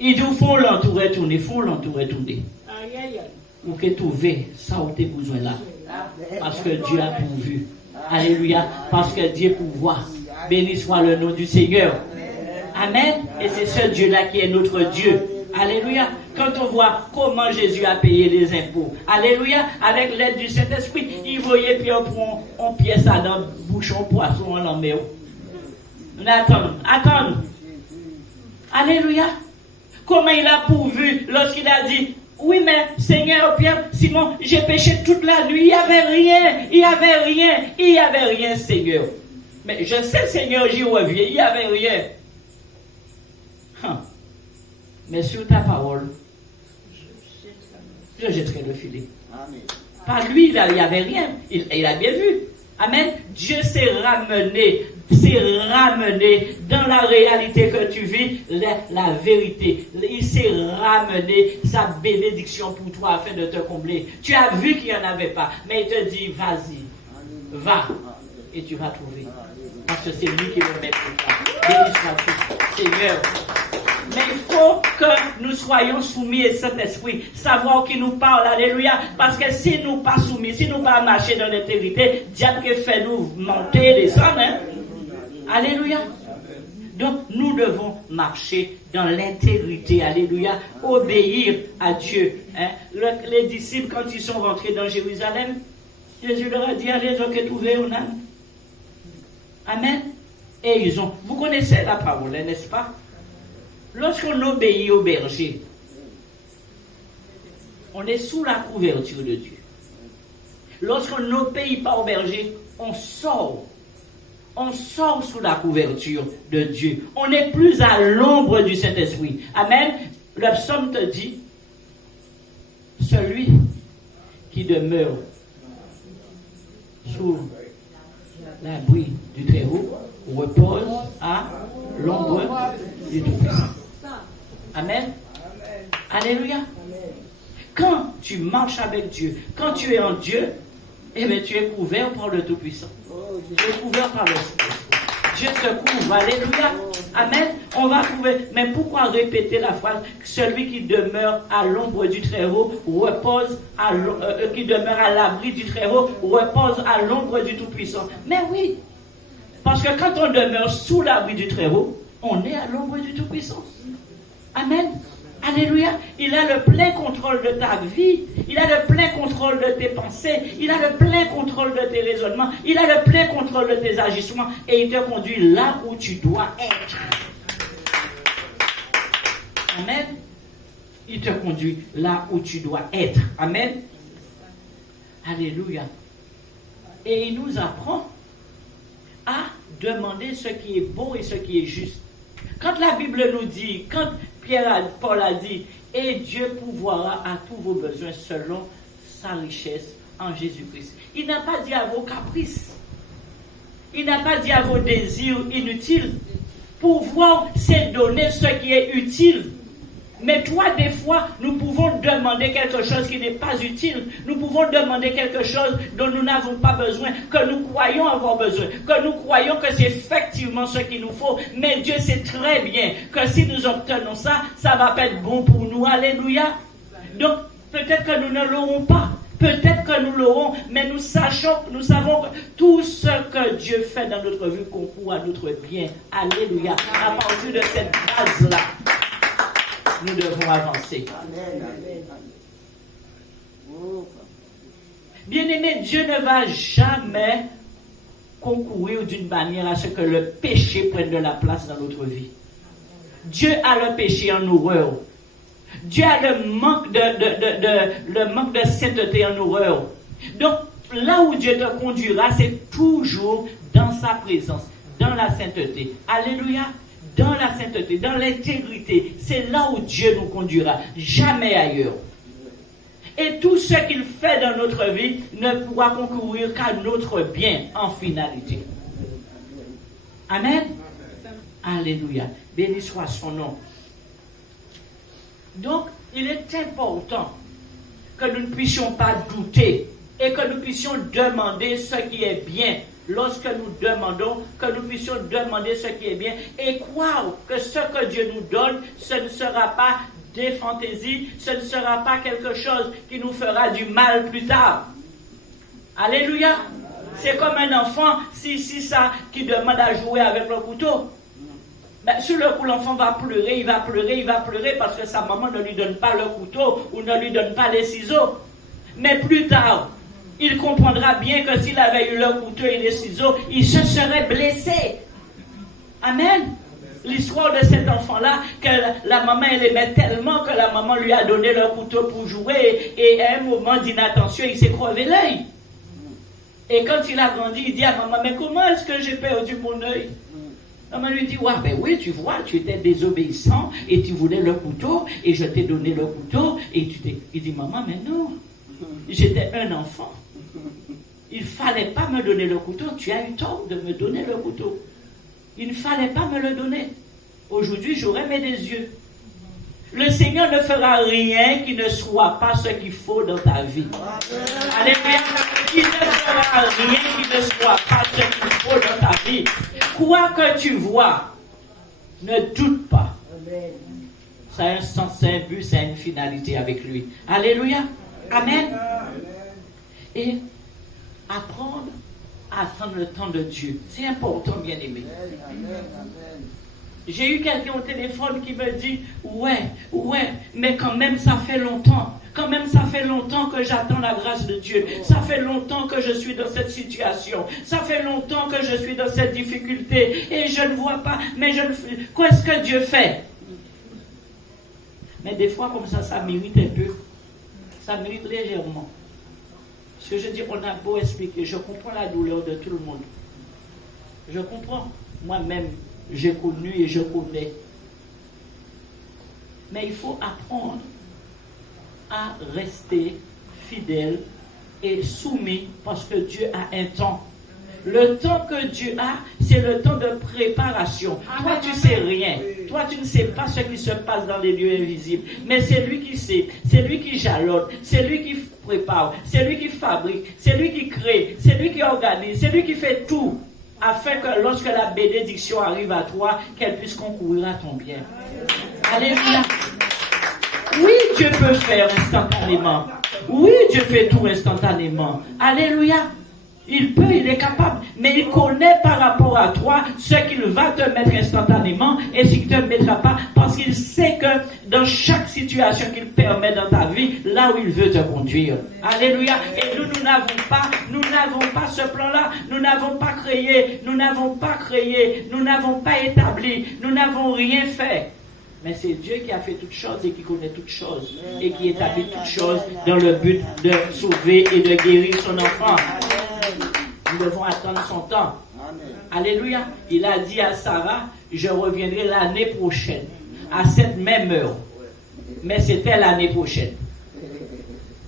il dit, faut l'entourer tourner, faut l'entourer tourner. Ou que trouver ça où tu as besoin là. Parce que Dieu a pourvu. Alléluia. Parce que Dieu pouvoir. Béni soit le nom du Seigneur. Amen. Et c'est ce Dieu-là qui est notre Dieu. Alléluia. Quand on voit comment Jésus a payé les impôts. Alléluia. Avec l'aide du Saint-Esprit, il voyait puis on pièce ça dans le bouchon poisson en l'emmène. On attend. Alléluia. Comment il a pourvu lorsqu'il a dit, oui, mais Seigneur Pierre, Simon, j'ai péché toute la nuit, il n'y avait rien, Seigneur. Mais je sais, Seigneur, j'y reviens, il n'y avait rien. Mais sur ta parole, je jetterai le filet. Amen. Par lui, il n'y avait rien, il a bien vu. Amen. Dieu s'est ramené dans la réalité que tu vis, la vérité. Il s'est ramené sa bénédiction pour toi afin de te combler. Tu as vu qu'il n'y en avait pas, mais il te dit, vas-y, va, et tu vas trouver. Parce que c'est lui qui le met pour toi. Béni soit-tu, Seigneur. Mais il faut que nous soyons soumis à cet esprit, savoir qui nous parle, alléluia, parce que si nous pas soumis, si nous pas marcher dans l'intégrité, diable fait nous monter, descendre, hein? Alléluia. Donc nous devons marcher dans l'intégrité, alléluia, obéir à Dieu. Hein? Les disciples, quand ils sont rentrés dans Jérusalem, Jésus leur a dit, allez, donc trouvez un âne. Amen. Et vous connaissez la parole, n'est-ce pas? Lorsqu'on obéit au berger, on est sous la couverture de Dieu. Lorsqu'on n'obéit pas au berger, on sort sous la couverture de Dieu. On n'est plus à l'ombre du Saint-Esprit. Amen. Le psaume te dit, celui qui demeure sous l'abri du Très-Haut repose à l'ombre du Tout-Puissant. Amen. Alléluia. Quand tu marches avec Dieu, quand tu es en Dieu, eh bien, tu es couvert par le Tout-Puissant. Tu es couvert par le Saint-Esprit. Dieu te couvre. Alléluia. Amen. On va trouver. Mais pourquoi répéter la phrase? Celui qui demeure à l'ombre du Très-Haut repose qui demeure à l'abri du Très-Haut repose à l'ombre du Tout-Puissant. Mais oui. Parce que quand on demeure sous l'abri du Très-Haut, on est à l'ombre du Tout-Puissant. Amen. Alléluia. Il a le plein contrôle de ta vie. Il a le plein contrôle de tes pensées. Il a le plein contrôle de tes raisonnements. Il a le plein contrôle de tes agissements. Et il te conduit là où tu dois être. Amen. Il te conduit là où tu dois être. Amen. Alléluia. Et il nous apprend à demander ce qui est bon et ce qui est juste. Quand la Bible nous dit, quand Paul a dit, et Dieu pourvoira à tous vos besoins selon sa richesse en Jésus-Christ. Il n'a pas dit à vos caprices. Il n'a pas dit à vos désirs inutiles. Pourvoir, c'est donner ce qui est utile. Mais toi, des fois, nous pouvons demander quelque chose qui n'est pas utile. Nous pouvons demander quelque chose dont nous n'avons pas besoin, que nous croyons avoir besoin, que nous croyons que c'est effectivement ce qu'il nous faut. Mais Dieu sait très bien que si nous obtenons ça, ça va pas être bon pour nous. Alléluia. Donc, peut-être que nous ne l'aurons pas. Peut-être que nous l'aurons, mais nous savons que tout ce que Dieu fait dans notre vie concourt à notre bien. Alléluia. À partir de cette base-là, nous devons avancer. Bien-aimé, Dieu ne va jamais concourir d'une manière à ce que le péché prenne de la place dans notre vie. Dieu a le péché en horreur. Dieu a le manque de sainteté en horreur. Donc, là où Dieu te conduira, c'est toujours dans sa présence, dans la sainteté. Alléluia. Dans la sainteté, dans l'intégrité, c'est là où Dieu nous conduira, jamais ailleurs. Et tout ce qu'il fait dans notre vie ne pourra concourir qu'à notre bien en finalité. Amen. Alléluia. Béni soit son nom. Donc, il est important que nous ne puissions pas douter et que nous puissions demander ce qui est bien lorsque nous demandons, que nous puissions demander ce qui est bien et croire que ce que Dieu nous donne, ce ne sera pas des fantaisies, ce ne sera pas quelque chose qui nous fera du mal plus tard. Alléluia. C'est comme un enfant, si ça, qui demande à jouer avec le couteau. Ben, sur le coup, l'enfant va pleurer, il va pleurer parce que sa maman ne lui donne pas le couteau ou ne lui donne pas les ciseaux. Mais plus tard, il comprendra bien que s'il avait eu le couteau et les ciseaux, il se serait blessé. Amen. L'histoire de cet enfant-là, que la maman elle aimait tellement que la maman lui a donné le couteau pour jouer et à un moment d'inattention, il s'est crevé l'œil. Et quand il a grandi, il dit à maman, mais comment est-ce que j'ai perdu mon œil? Maman lui dit, ouais, ben oui, tu vois, tu étais désobéissant et tu voulais le couteau et je t'ai donné le couteau et tu t'es... Il dit, maman, mais non, j'étais un enfant. Il ne fallait pas me donner le couteau, tu as eu tort de me donner le couteau. Il ne fallait pas me le donner. Aujourd'hui, j'aurais mes des yeux. Le Seigneur ne fera rien qui ne soit pas ce qu'il faut dans ta vie. Alléluia. Il ne fera rien qui ne soit pas ce qu'il faut dans ta vie. Quoi que tu vois, ne doute pas. Ça a un sens, c'est un but, c'est une finalité avec lui. Alléluia. Amen. Et apprendre à attendre le temps de Dieu. C'est important, bien aimé. J'ai eu quelqu'un au téléphone qui me dit, ouais, mais quand même ça fait longtemps. Quand même ça fait longtemps que j'attends la grâce de Dieu. Ça fait longtemps que je suis dans cette situation. Ça fait longtemps que je suis dans cette difficulté. Et je ne vois pas, mais qu'est-ce que Dieu fait? Mais des fois comme ça m'irrite un peu. Ça m'irrite légèrement. Parce que je dis, on a beau expliquer, je comprends la douleur de tout le monde. Je comprends. Moi-même, j'ai connu et je connais. Mais il faut apprendre à rester fidèle et soumis parce que Dieu a un temps. Le temps que Dieu a, c'est le temps de préparation. Toi, tu sais rien. Toi, tu ne sais pas ce qui se passe dans les lieux invisibles. Mais c'est lui qui sait. C'est lui qui jalonne. C'est lui qui prépare. C'est lui qui fabrique. C'est lui qui crée. C'est lui qui organise. C'est lui qui fait tout. Afin que lorsque la bénédiction arrive à toi, qu'elle puisse concourir à ton bien. Alléluia. Oui, Dieu peut faire instantanément. Oui, Dieu fait tout instantanément. Alléluia. Il peut, il est capable, mais il connaît par rapport à toi ce qu'il va te mettre instantanément et ce qu'il ne te mettra pas, parce qu'il sait que dans chaque situation qu'il permet dans ta vie, là où il veut te conduire. Alléluia. Et nous n'avons pas ce plan-là. Nous n'avons pas créé, nous n'avons pas établi, nous n'avons rien fait. Mais c'est Dieu qui a fait toutes choses et qui connaît toutes choses et qui établit toutes choses dans le but de sauver et de guérir son enfant. Nous devons attendre son temps. Alléluia. Il a dit à Sarah, je reviendrai l'année prochaine, à cette même heure. Mais c'était l'année prochaine.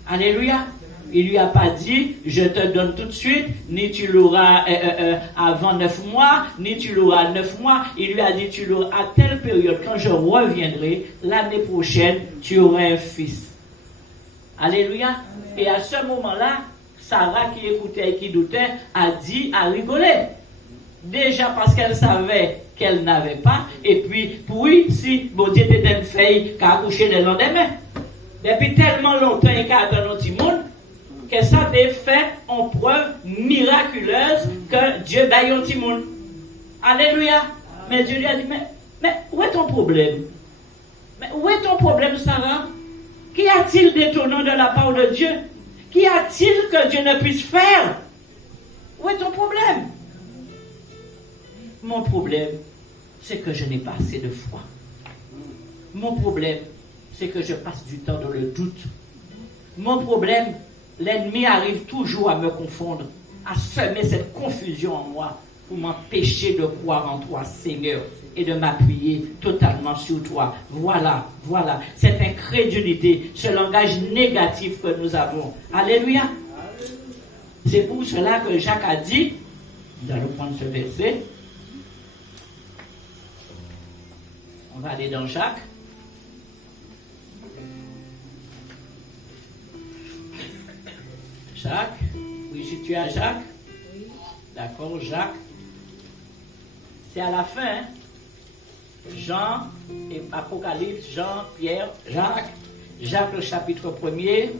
Alléluia. Il lui a pas dit, je te donne tout de suite, ni tu l'auras avant 9 mois, ni tu l'auras 9 mois. Il lui a dit, tu l'auras à telle période, quand je reviendrai, l'année prochaine, tu auras un fils. Alléluia. Et à ce moment-là, Sarah qui écoutait et qui doutait a rigolé. Déjà parce qu'elle savait qu'elle n'avait pas. Et puis, oui, si bon Dieu était une fille qui a accouché le lendemain. Depuis tellement longtemps et qu'elle a attendu un petit monde, que ça a fait en preuve miraculeuse que Dieu baille un petit monde. Alléluia. Mais Dieu lui a dit, mais où est ton problème? Mais où est ton problème, Sarah? Qu'y a-t-il d'étonnant de la part de Dieu? Qu'y a-t-il que Dieu ne puisse faire? Où est ton problème? Mon problème, c'est que je n'ai pas assez de foi. Mon problème, c'est que je passe du temps dans le doute. Mon problème, l'ennemi arrive toujours à me confondre, à semer cette confusion en moi pour m'empêcher de croire en toi, Seigneur, et de m'appuyer totalement sur toi. Voilà, cette incrédulité, ce langage négatif que nous avons. Alléluia. C'est pour cela que Jacques a dit, nous allons prendre ce verset, on va aller dans Jacques. Jacques, oui, si tu as Jacques. D'accord, Jacques. C'est à la fin. Hein? Jean, et Apocalypse, Jean, Pierre, Jacques. Jacques, le chapitre 1er.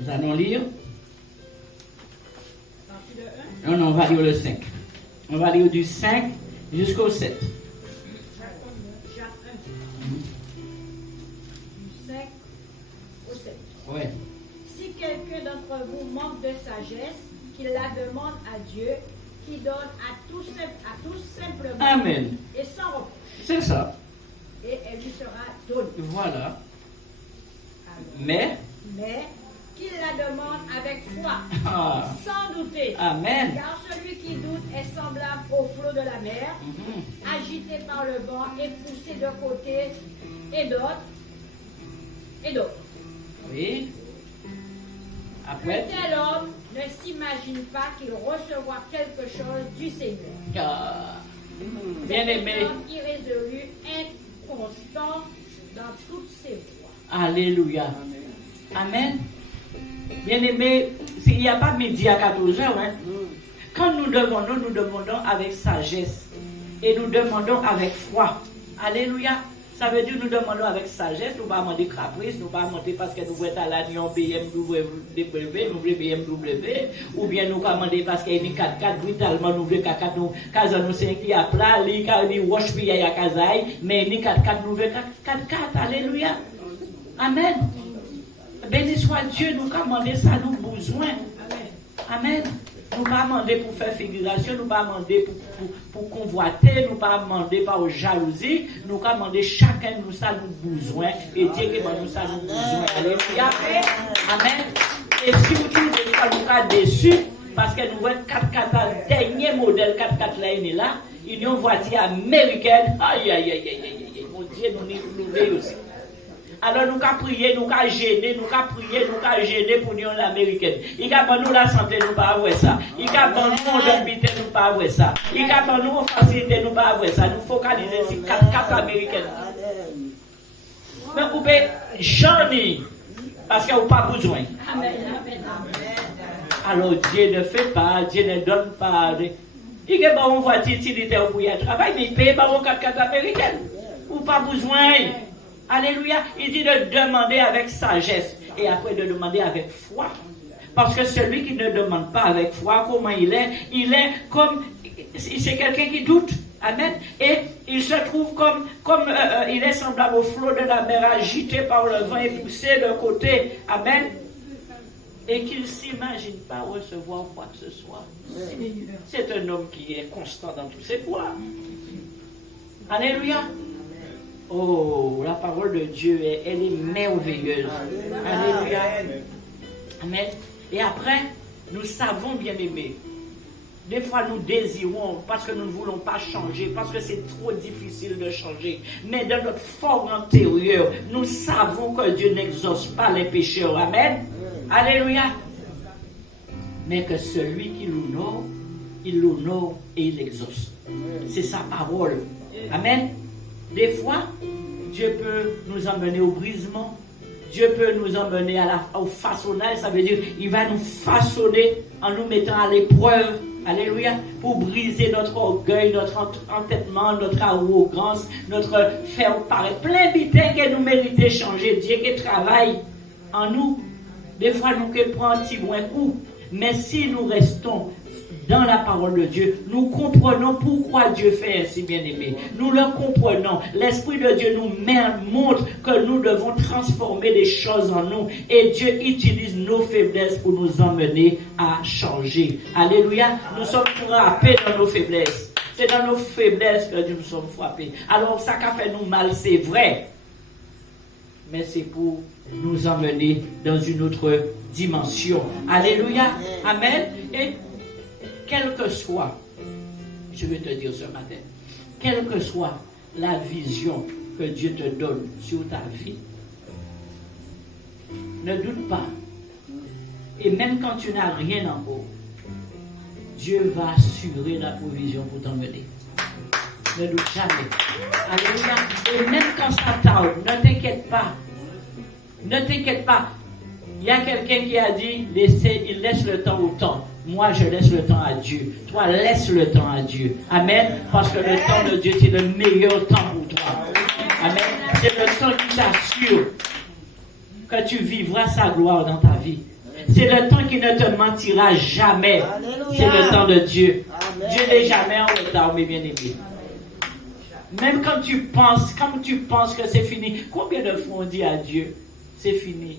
Nous allons lire. Non, on va lire le 5. On va lire du 5 jusqu'au 7. Jacques 1. Du 5 au 7. Ouais. Si quelqu'un d'entre vous manque de sagesse, qu'il la demande à Dieu, qui donne à tous simplement. Amen. Et sans reproche. C'est ça. Et elle lui sera donnée. Voilà. Alors, Mais. qu'il la demande avec foi, sans douter. Amen. Car celui qui doute est semblable au flot de la mer, agité par le vent et poussé de côté et d'autre. Oui. Après. Tel homme ne s'imagine pas qu'il recevra quelque chose du Seigneur. Bien aimé. C'est un homme irrésolu, inconstant dans toutes ses voies. Alléluia. Amen. Bien aimé, il n'y a pas midi à 14 heures. Hein? Quand nous demandons avec sagesse et nous demandons avec foi. Alléluia. Ça veut dire nous demandons avec sagesse, nous ne pas demander caprice, nous ne pas demander parce que nous voulons à la BMW, nous voulons BMW, ou bien nous commander parce qu'il y a une 4x4, brutalement nous voulons 4x4, nous casons 5 qui a plat, les wash puis il y a kazaï, mais une 4x4, nous voulons 4x4, alléluia. Amen. Béni soit Dieu, nous commandons ça, nous besoin. Amen. Nous ne pas demander pour faire figuration, nous ne pas demander pour convoiter, nous ne pas demander par jalousie, nous demander chacun de nous ça nous besoin et Dieu qui nous ça nous besoin. Alléluia. Amen. Et si vous trouvez que nous sommes déçus, parce que nous voyons 4x4, dernier modèle 4x4 là, il y a une voiture américaine. Aïe, aïe, aïe, aïe, aïe, mon Dieu, nous veillons aussi. Alors nous avons prié, nous avons gêné, nous avons prié, nous avons gêné pour l'Union américaine. Il a nous la santé, nous pas avoir ça. Il a nous l'hôpital, nous pas avoir ça. Il a nous facilité, nous pas avoir ça. Nous focaliser sur 4 américaines. Mais vous pouvez j'en ai, parce que vous n'avez pas besoin. Amen. Alors Dieu ne fait pas, Dieu ne donne pas. Il a une voiture utilitaire pour y travailler, mais il paye pas vos 4 américaines. Vous n'avez pas besoin. Alléluia. Il dit de demander avec sagesse et après de demander avec foi. Parce que celui qui ne demande pas avec foi, comment il est comme, c'est quelqu'un qui doute. Amen. Et il se trouve comme il est semblable au flot de la mer agité par le vent et poussé de côté. Amen. Et qu'il ne s'imagine pas recevoir quoi que ce soit. C'est un homme qui est constant dans tous ses voies. Alléluia. Oh, la parole de Dieu, elle est merveilleuse. Alléluia. Amen. Et après, nous savons, bien aimés, des fois nous désirons parce que nous ne voulons pas changer, parce que c'est trop difficile de changer. Mais dans notre fort intérieur, nous savons que Dieu n'exauce pas les pécheurs. Amen. Alléluia. Mais que celui qui l'honore, il l'honore et il l'exauce. C'est sa parole. Amen. Des fois, Dieu peut nous emmener au brisement. Dieu peut nous emmener au façonnage. Ça veut dire il va nous façonner en nous mettant à l'épreuve. Alléluia. Pour briser notre orgueil, notre entêtement, notre arrogance, notre faire paraître plein de que nous méritons changer. Dieu qui travaille en nous. Des fois, nous qui prenons un petit bon coup. Mais si nous restons dans la parole de Dieu, nous comprenons pourquoi Dieu fait ainsi, bien-aimé. Nous le comprenons. L'Esprit de Dieu nous montre que nous devons transformer les choses en nous. Et Dieu utilise nos faiblesses pour nous emmener à changer. Alléluia. Nous sommes frappés dans nos faiblesses. C'est dans nos faiblesses que nous sommes frappés. Alors, ça qui a fait nous mal, c'est vrai. Mais c'est pour nous emmener dans une autre dimension. Alléluia. Amen. Et quel que soit, je vais te dire ce matin, quelle que soit la vision que Dieu te donne sur ta vie, ne doute pas. Et même quand tu n'as rien encore, Dieu va assurer la provision pour t'emmener. Ne doute jamais. Alléluia. Et même quand ça tarde, ne t'inquiète pas. Ne t'inquiète pas. Il y a quelqu'un qui a dit, il laisse le temps au temps. Moi, je laisse le temps à Dieu. Toi, laisse le temps à Dieu. Amen. Parce que le temps de Dieu, c'est le meilleur temps pour toi. Amen. C'est le temps qui t'assure que tu vivras sa gloire dans ta vie. C'est le temps qui ne te mentira jamais. Alléluia. C'est le temps de Dieu. Amen. Dieu n'est jamais en retard, mes bien-aimés. Même quand tu penses que c'est fini. Combien de fois on dit à Dieu, c'est fini.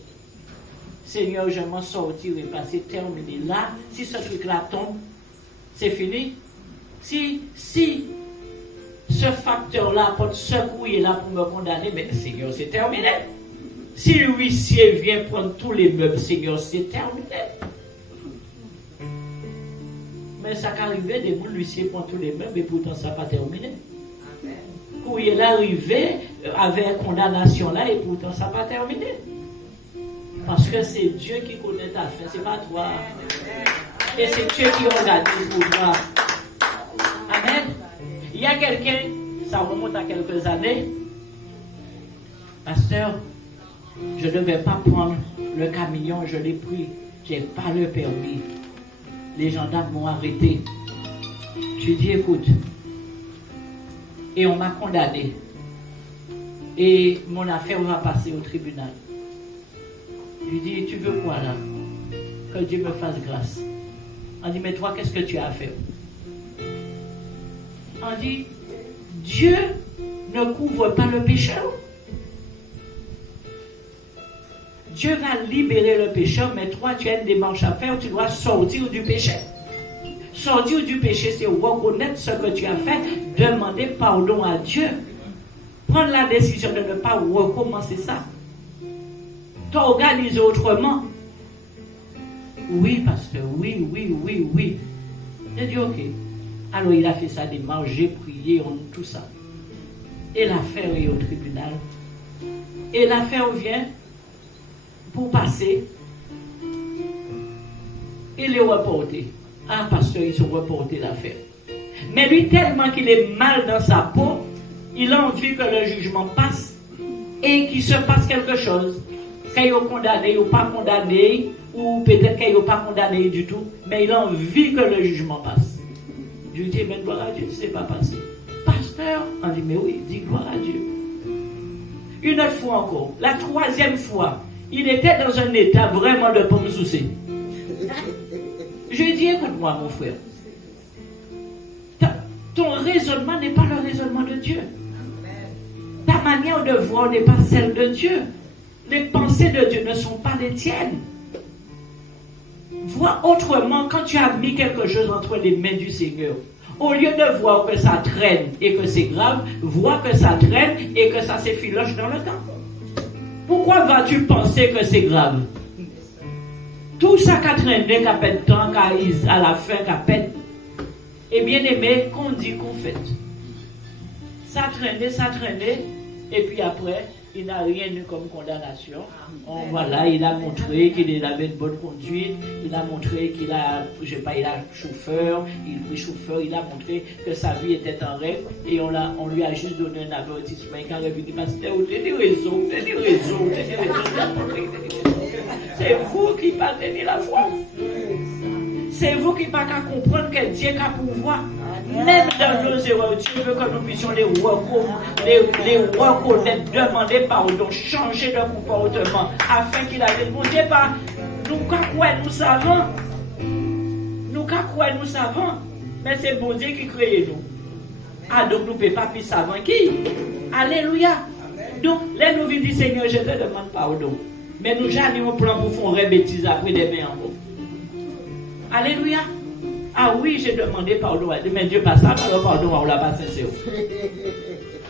Seigneur, je m'en sortirai, c'est terminé. Là, si ce truc-là tombe, c'est fini. Si ce facteur-là, pour secouer là pour me condamner, mais Seigneur, c'est terminé. Si l'huissier vient prendre tous les meubles, Seigneur, c'est terminé. Mais ça qu'arrivait, des bouts, l'huissier prend tous les meubles et pourtant ça n'a pas terminé. Quand il est arrivé avec condamnation là et pourtant ça n'a pas terminé. Parce que c'est Dieu qui connaît ta fin, c'est pas toi. Et c'est Dieu qui organise pour toi. Amen. Il y a quelqu'un, ça remonte à quelques années. Pasteur, je ne devais pas prendre le camion, je l'ai pris. Je n'ai pas le permis. Les gendarmes m'ont arrêté. Je lui ai dit, écoute. Et on m'a condamné. Et mon affaire va passer au tribunal. Je lui dis, tu veux quoi là? Que Dieu me fasse grâce. On dit, mais toi, qu'est-ce que tu as à faire? On dit, Dieu ne couvre pas le pécheur. Dieu va libérer le pécheur, mais toi, tu as une démarche à faire, tu dois sortir du péché. Sortir du péché, c'est reconnaître ce que tu as fait, demander pardon à Dieu. Prendre la décision de ne pas recommencer ça. T'organiser autrement. Oui, pasteur, oui. J'ai dit, ok. Alors, il a fait sa démarche, j'ai prié, tout ça. Et l'affaire est au tribunal. Et l'affaire vient pour passer. Il est reporté. Ah, pasteur, ils ont reporté l'affaire. Mais lui, tellement qu'il est mal dans sa peau, il a envie que le jugement passe et qu'il se passe quelque chose. Qu'ils sont condamnés ou pas condamnés, ou peut-être qu'ils sont pas condamnés du tout, mais il a envie que le jugement passe. Je lui dis, mais gloire à Dieu, c'est pas passé. Pasteur, on dit, mais oui, dis gloire à Dieu. Une autre fois encore, la troisième fois, il était dans un état vraiment de pomme soucée. Je lui ai dit, écoute-moi, mon frère. Ton raisonnement n'est pas le raisonnement de Dieu. Ta manière de voir n'est pas celle de Dieu. Les pensées de Dieu ne sont pas les tiennes. Vois autrement quand tu as mis quelque chose entre les mains du Seigneur. Au lieu de voir que ça traîne et que c'est grave, vois que ça traîne et que ça s'effiloche dans le temps. Pourquoi vas-tu penser que c'est grave? Tout ça qu'a traîné, qu'a peine de temps, à la fin, qu'a peine. Et bien aimé, qu'on dit qu'on fait. Ça traînait, et puis après, il n'a rien eu comme condamnation. Voilà, il a montré qu'il avait une bonne conduite, il a montré qu'il a, il a chauffeur, il a montré que sa vie était en règle, et on lui a juste donné un avertissement. Quand il est venu, pasteur, t'as des raisons. C'est vous qui pas tenir la foi. C'est vous qui pas qu'à comprendre que Dieu a pouvoir. Même dans nos erreurs, Dieu veut que nous puissions les reconnaître, demander pardon, changer de comportement, afin qu'il arrive. Mon Dieu, nous nous savons, mais c'est bon Dieu qui crée nous. Ah, donc nous ne pouvons pas plus savant qui? Alléluia. Donc, là, nous venons du Seigneur, je te demande pardon. Mais nous, j'allons un plan pour faire une bêtise après des mains en haut. Alléluia. Ah oui, j'ai demandé pardon à Dieu, mais Dieu pas ça, alors pardon, on l'a pas sincère.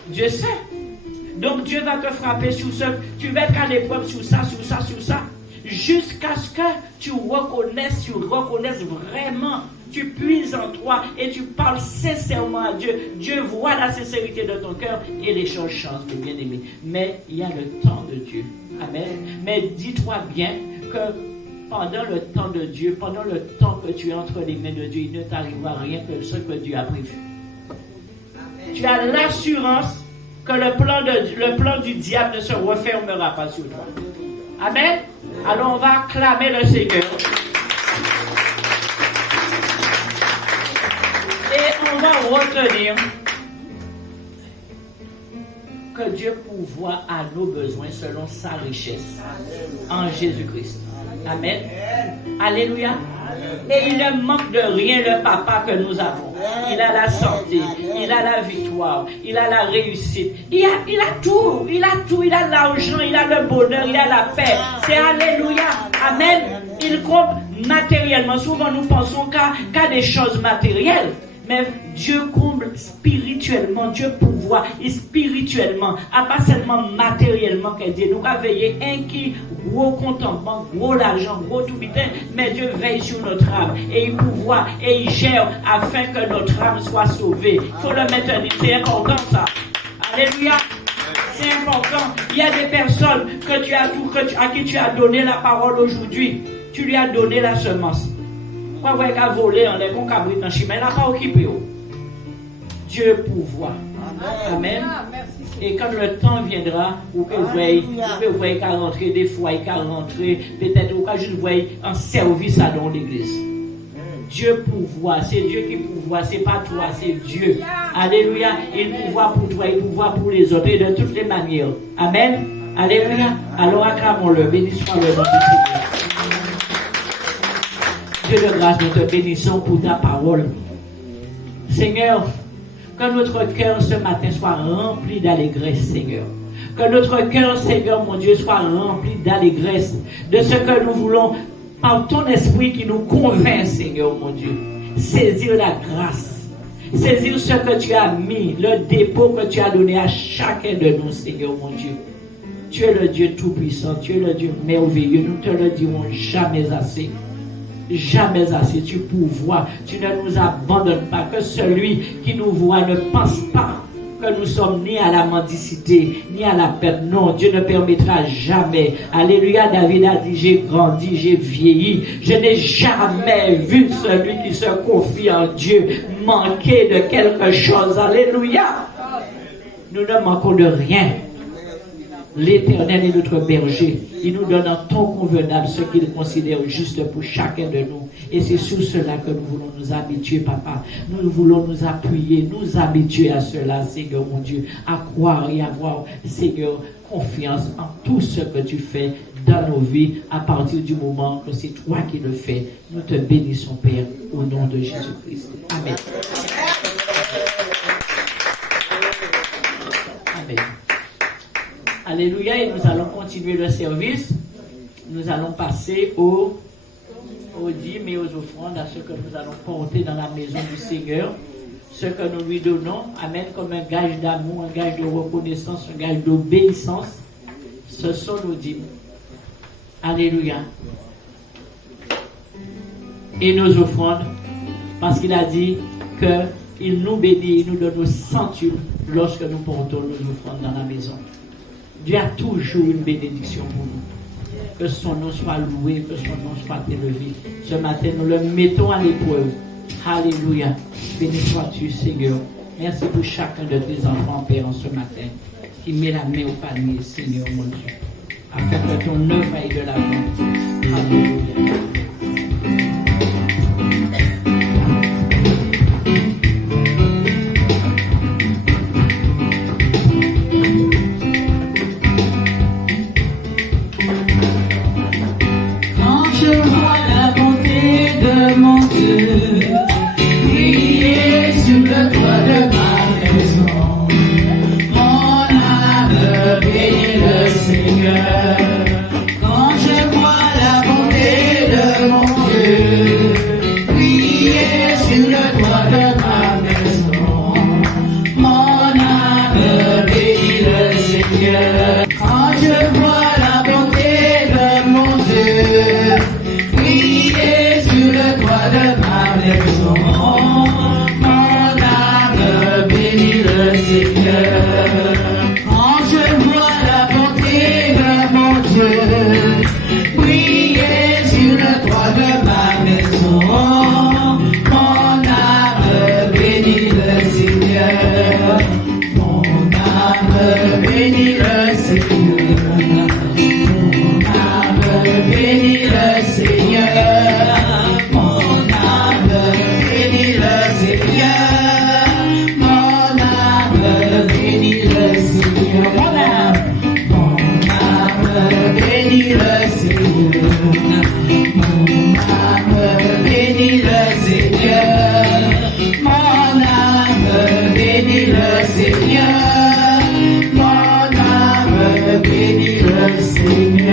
Dieu sait. Donc Dieu va te frapper sur ce, tu vas être à l'épreuve sur ça, jusqu'à ce que tu reconnaisses vraiment, tu puises en toi et tu parles sincèrement à Dieu. Dieu voit la sincérité de ton cœur et les choses changent, mes bien-aimés. Mais il y a le temps de Dieu. Amen. Mais dis-toi bien que pendant le temps de Dieu, pendant le temps que tu es entre les mains de Dieu, il ne t'arrivera rien que ce que Dieu a prévu. Amen. Tu as l'assurance que le plan du diable ne se refermera pas sur toi. Amen. Alors on va acclamer le Seigneur. Et on va retenir que Dieu pourvoit à nos besoins selon sa richesse en Jésus-Christ. Amen. Alléluia. Et il ne manque de rien le papa que nous avons. Il a la santé, il a la victoire, il a la réussite. Il a tout, il a l'argent, il a le bonheur, il a la paix. C'est alléluia. Amen. Il comble matériellement. Souvent nous pensons qu'à des choses matérielles. Mais Dieu comble spirituellement, Dieu pourvoit et spirituellement, pas seulement matériellement qu'elle dit. Nous avons veillé un qui gros compte en banque, gros l'argent, gros tout bitin, mais Dieu veille sur notre âme et il pourvoit et il gère afin que notre âme soit sauvée. Il faut le maintenir, c'est important ça. Alléluia. C'est important. Il y a des personnes à qui tu as donné la parole aujourd'hui. Tu lui as donné la semence. Quand vous avez volé en les cabrit dans le chemin, il n'a pas occupé. Dieu pourvoit. Amen. Et quand le temps viendra, vous voyez qu'à rentrer des fois, qu'à rentrer, peut-être vous juste voyez en service dans l'église. Dieu pourvoit, c'est Dieu qui pourvoit, c'est pas toi, c'est Dieu. Alléluia. Il pourvoit pour toi, il pourvoit pour les autres et de toutes les manières. Amen. Alléluia. Alors acclamons-le, béni soit le nom du Seigneur. Dieu de grâce, nous te bénissons pour ta parole. Seigneur, que notre cœur ce matin soit rempli d'allégresse, Seigneur. Que notre cœur, Seigneur, mon Dieu, soit rempli d'allégresse de ce que nous voulons par ton esprit qui nous convainc, Seigneur, mon Dieu. Saisir la grâce. Saisir ce que tu as mis, le dépôt que tu as donné à chacun de nous, Seigneur, mon Dieu. Tu es le Dieu tout-puissant, tu es le Dieu merveilleux. Nous te le dirons jamais assez. Jamais assez, tu pourvois, tu ne nous abandonnes pas, que celui qui nous voit ne pense pas que nous sommes ni à la mendicité, ni à la perte. Non, Dieu ne permettra jamais. Alléluia, David a dit, j'ai grandi, j'ai vieilli. Je n'ai jamais vu celui qui se confie en Dieu manquer de quelque chose. Alléluia. Nous ne manquons de rien. L'Éternel est notre berger. Il nous donne en temps convenable ce qu'il considère juste pour chacun de nous. Et c'est sur cela que nous voulons nous habituer, Papa. Nous voulons nous appuyer, nous habituer à cela, Seigneur mon Dieu. À croire et avoir, Seigneur, confiance en tout ce que tu fais dans nos vies à partir du moment que c'est toi qui le fais. Nous te bénissons, Père, au nom de Jésus-Christ. Amen. Amen. Alléluia, et nous allons continuer le service. Nous allons passer aux dîmes et aux offrandes, à ce que nous allons porter dans la maison du Seigneur, ce que nous lui donnons, amen, comme un gage d'amour, un gage de reconnaissance, un gage d'obéissance. Ce sont nos dîmes. Alléluia. Et nos offrandes, parce qu'il a dit qu'il nous bénit, il nous donne nos centuple lorsque nous portons nos offrandes dans la maison. Dieu a toujours une bénédiction pour nous. Que son nom soit loué, que son nom soit élevé. Ce matin, nous le mettons à l'épreuve. Alléluia. Béni sois-tu, Seigneur. Merci pour chacun de tes enfants, Père, en ce matin, qui met la main au panier, Seigneur, mon Dieu, afin que ton œuvre aille de l'avant. Alléluia. Quand je vois la bonté de mon Dieu, Seigneur. Mon âme bénit le Seigneur. Mon âme bénit le Seigneur. Mon âme bénit le Seigneur.